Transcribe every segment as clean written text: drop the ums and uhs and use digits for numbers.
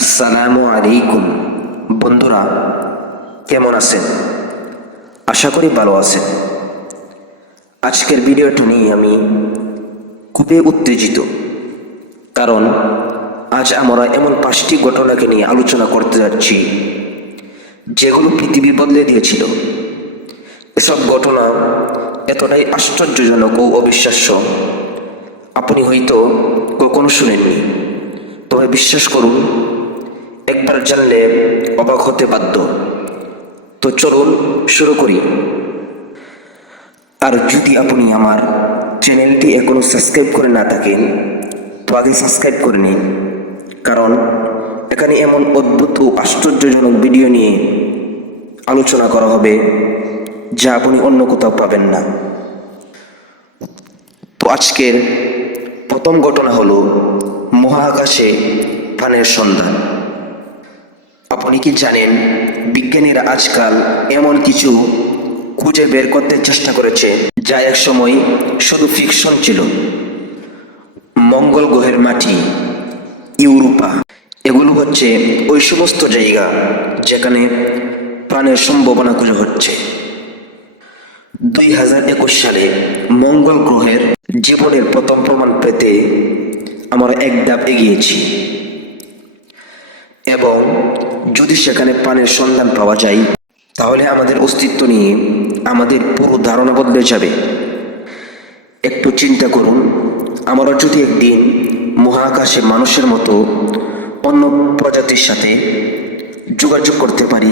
আসসালামু আলাইকুম। বন্ধুরা, কেমন আছেন? আশা করি ভালো আছেন। আজকের ভিডিওটি নিয়ে আমি খুবই উত্তেজিত, কারণ আজ আমরা এমন 5টি ঘটনাকে নিয়ে আলোচনা করতে যাচ্ছি যেগুলো পৃথিবী বদলে দিয়েছিল। এসব ঘটনা এতটাই আশ্চর্যজনক ও অবিশ্বাস্য, আপনি হয়তো কখনো শুনেননি। তবে বিশ্বাস করুন, একবার জানলে অবাক হতে বাধ্য। তো চলুন শুরু করি। আর যদি আপনি আমার চ্যানেলটি এখনো সাবস্ক্রাইব করে না থাকেন, তো আগে সাবস্ক্রাইব করে নিন, কারণ এখানে এমন অদ্ভুত ও আশ্চর্যজনক ভিডিও নিয়ে আলোচনা করা হবে যা আপনি অন্য কোথাও পাবেন না। তো আজকের প্রথম ঘটনা হলো মহাকাশে প্রাণের সন্ধান। আপনি কি জানেন, বিজ্ঞানীরা আজকাল এমন কিছু খুঁজে বের করতে চেষ্টা করেছে যা একসময় শুধু ফিকশন ছিল। মঙ্গল গ্রহের মাটি, ইউরোপা, এগুলো হচ্ছে ওই সমস্ত জায়গা যেখানে প্রাণের সম্ভাবনা খুঁজে হচ্ছে। 2021 সালে মঙ্গল গ্রহের জীবনের প্রথম প্রমাণ পেতে আমরা এক ধাপ এগিয়েছি, এবং যদি সেখানে প্রাণের সন্ধান পাওয়া যায়, তাহলে আমাদের অস্তিত্ব নিয়ে আমাদের পুরো ধারণা বদলে যাবে। একটু চিন্তা করুন, আমরা যদি একদিন মহাকাশে মানুষের মতো অন্য প্রজাতির সাথে যোগাযোগ করতে পারি,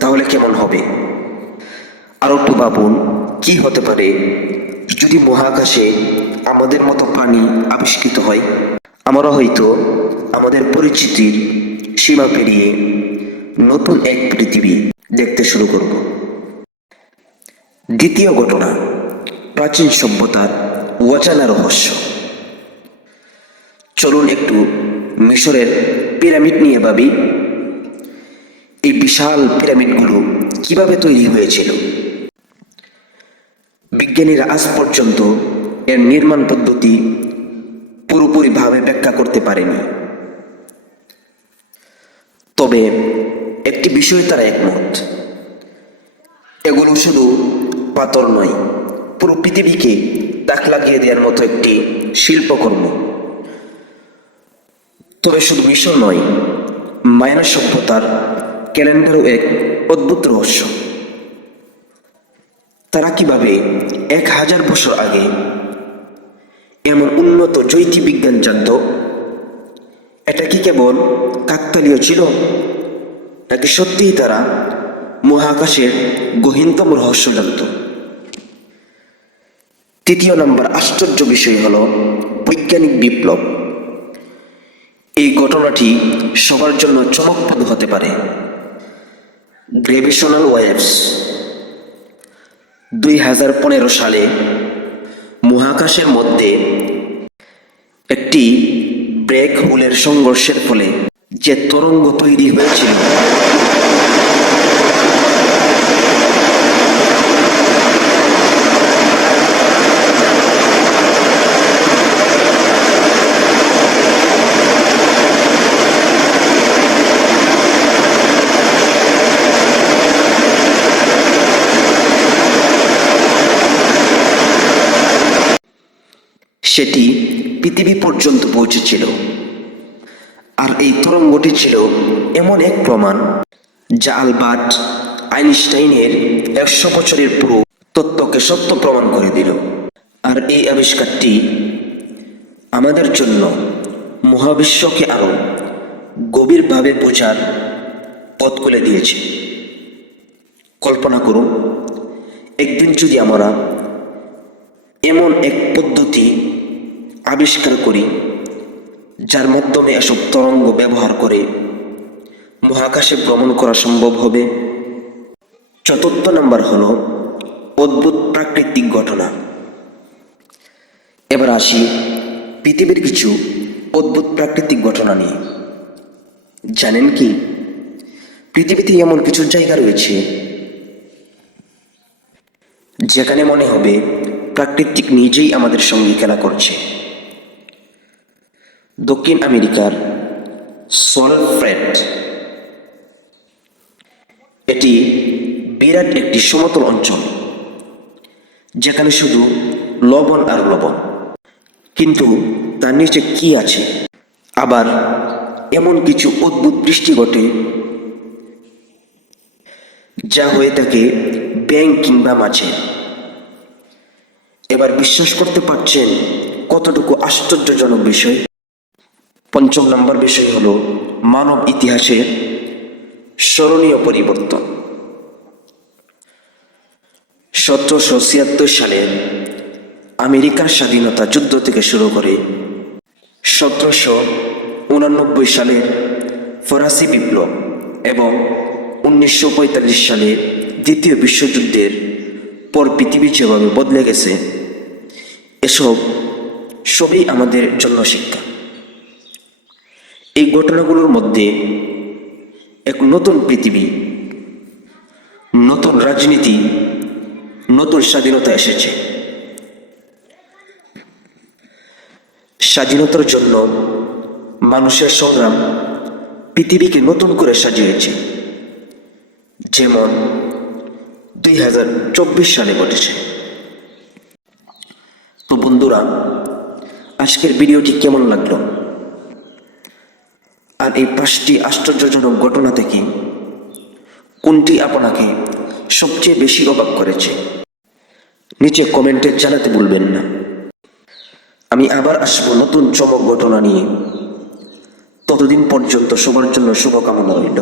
তাহলে কেমন হবে? আরও একটু ভাবুন, কি হতে পারে যদি মহাকাশে আমাদের মতো প্রাণী আবিষ্কৃত হয়। আমরা হয়তো আমাদের পরিচিতির সীমা পেরিয়ে নতুন এক পৃথিবী দেখতে শুরু করব। দ্বিতীয় ঘটনা, প্রাচীন সভ্যতার অজানা রহস্য। চলুন একটু মিশরের পিরামিড নিয়ে ভাবি। এই বিশাল পিরামিডগুলো কিভাবে তৈরি হয়েছিল? বিজ্ঞানীরা আজ পর্যন্ত এর নির্মাণ পদ্ধতি পুরোপুরিভাবে ব্যাখ্যা করতে পারেনি। তবে একটি বিষয়ে তারা একমত, এগুলো শুধু পাথর নয়, পুরো পৃথিবীকে তাক লাগিয়ে দেওয়ার মতো একটি শিল্পকর্ম। তবে শুধু মিশর নয়, মায়ান সভ্যতার ক্যালেন্ডারও এক অদ্ভুত রহস্য। তারা কিভাবে 1000 বছর আগে এমন উন্নত জ্যোতির্বিজ্ঞান জানত? এটা কি কেবল কাকতালীয় ছিল, নাকি সত্যিই তারা মহাকাশের গহীনতম রহস্য জানত? তৃতীয় নম্বর আশ্চর্য বিষয় হল বৈজ্ঞানিক বিপ্লব। এই ঘটনাটি সবার জন্য চমকপ্রদ হতে পারে। Gravitational waves. 2015 সালে মহাকাশের মধ্যে একটি ব্ল্যাক হোলের সংঘর্ষের ফলে যে তরঙ্গ তৈরি হয়েছিল, সেটি পৃথিবী পর্যন্ত পৌঁছেছিল। আর এই তরঙ্গটি ছিল এমন এক প্রমাণ যা আলবার্ট আইনস্টাইনের 100 বছরের পুরো তত্ত্বকে সত্য প্রমাণ করে দিল। আর এই আবিষ্কারটি আমাদের জন্য মহাবিশ্বকে আরো গভীরভাবে বোঝার পথ খুলে দিয়েছে। কল্পনা করুন, একদিন যদি আমরা এমন এক পদ্ধতি আবিষ্কার করি যার মাধ্যমে এসব তরঙ্গ ব্যবহার করে মহাকাশে ভ্রমণ করা সম্ভব হবে। চতুর্থ নম্বর হলো অদ্ভুত প্রাকৃতিক ঘটনা। এবার আসি পৃথিবীর কিছু অদ্ভুত প্রাকৃতিক ঘটনা নিয়ে। জানেন কি, পৃথিবীতে এমন কিছু জায়গা রয়েছে যেখানে মনে হবে প্রাকৃতিক নিজেই আমাদের সঙ্গে খেলা করছে। দক্ষিণ আমেরিকার সলফ্রেট। এটি বিরাট একটি সমতল অঞ্চল, যেখানে শুধু লবণ আর লবণ। কিন্তু তার নিচে কি আছে? আবার এমন কিছু অদ্ভুত বৃষ্টি ঘটে যা হয়ে থাকে ব্যাঙ কিংবা মাছে। এবার বিশ্বাস করতে পারছেন কতটুকু আশ্চর্যজনক বিষয়? পঞ্চম নম্বর বিষয় হলো মানব ইতিহাসের স্মরণীয় পরিবর্তন। 1776 সালে আমেরিকার স্বাধীনতা যুদ্ধ থেকে শুরু করে 1789 সালে ফরাসি বিপ্লব এবং 1945 সালে দ্বিতীয় বিশ্বযুদ্ধের পর পৃথিবী যেভাবে বদলে গেছে, এসব সবই আমাদের জন্য শিক্ষা। এই ঘটনাগুলোর মধ্যে এক নতুন পৃথিবী, নতুন রাজনীতি, নতুন স্বাধীনতা এসেছে। স্বাধীনতার জন্য মানুষের সংগ্রাম পৃথিবীকে নতুন করে সাজিয়েছে, যেমন 2024 সালে ঘটেছে। তো বন্ধুরা, আজকের ভিডিওটি কেমন লাগলো? আর এই 5টি আশ্চর্যজনক ঘটনা থেকে কোনটি আপনাকে সবচেয়ে বেশি অবাক করেছে? নিচে কমেন্টে জানাতে ভুলবেন না। আমি আবার আসবো নতুন চমক ঘটনা নিয়ে। ততদিন পর্যন্ত সবার জন্য শুভকামনা রইল।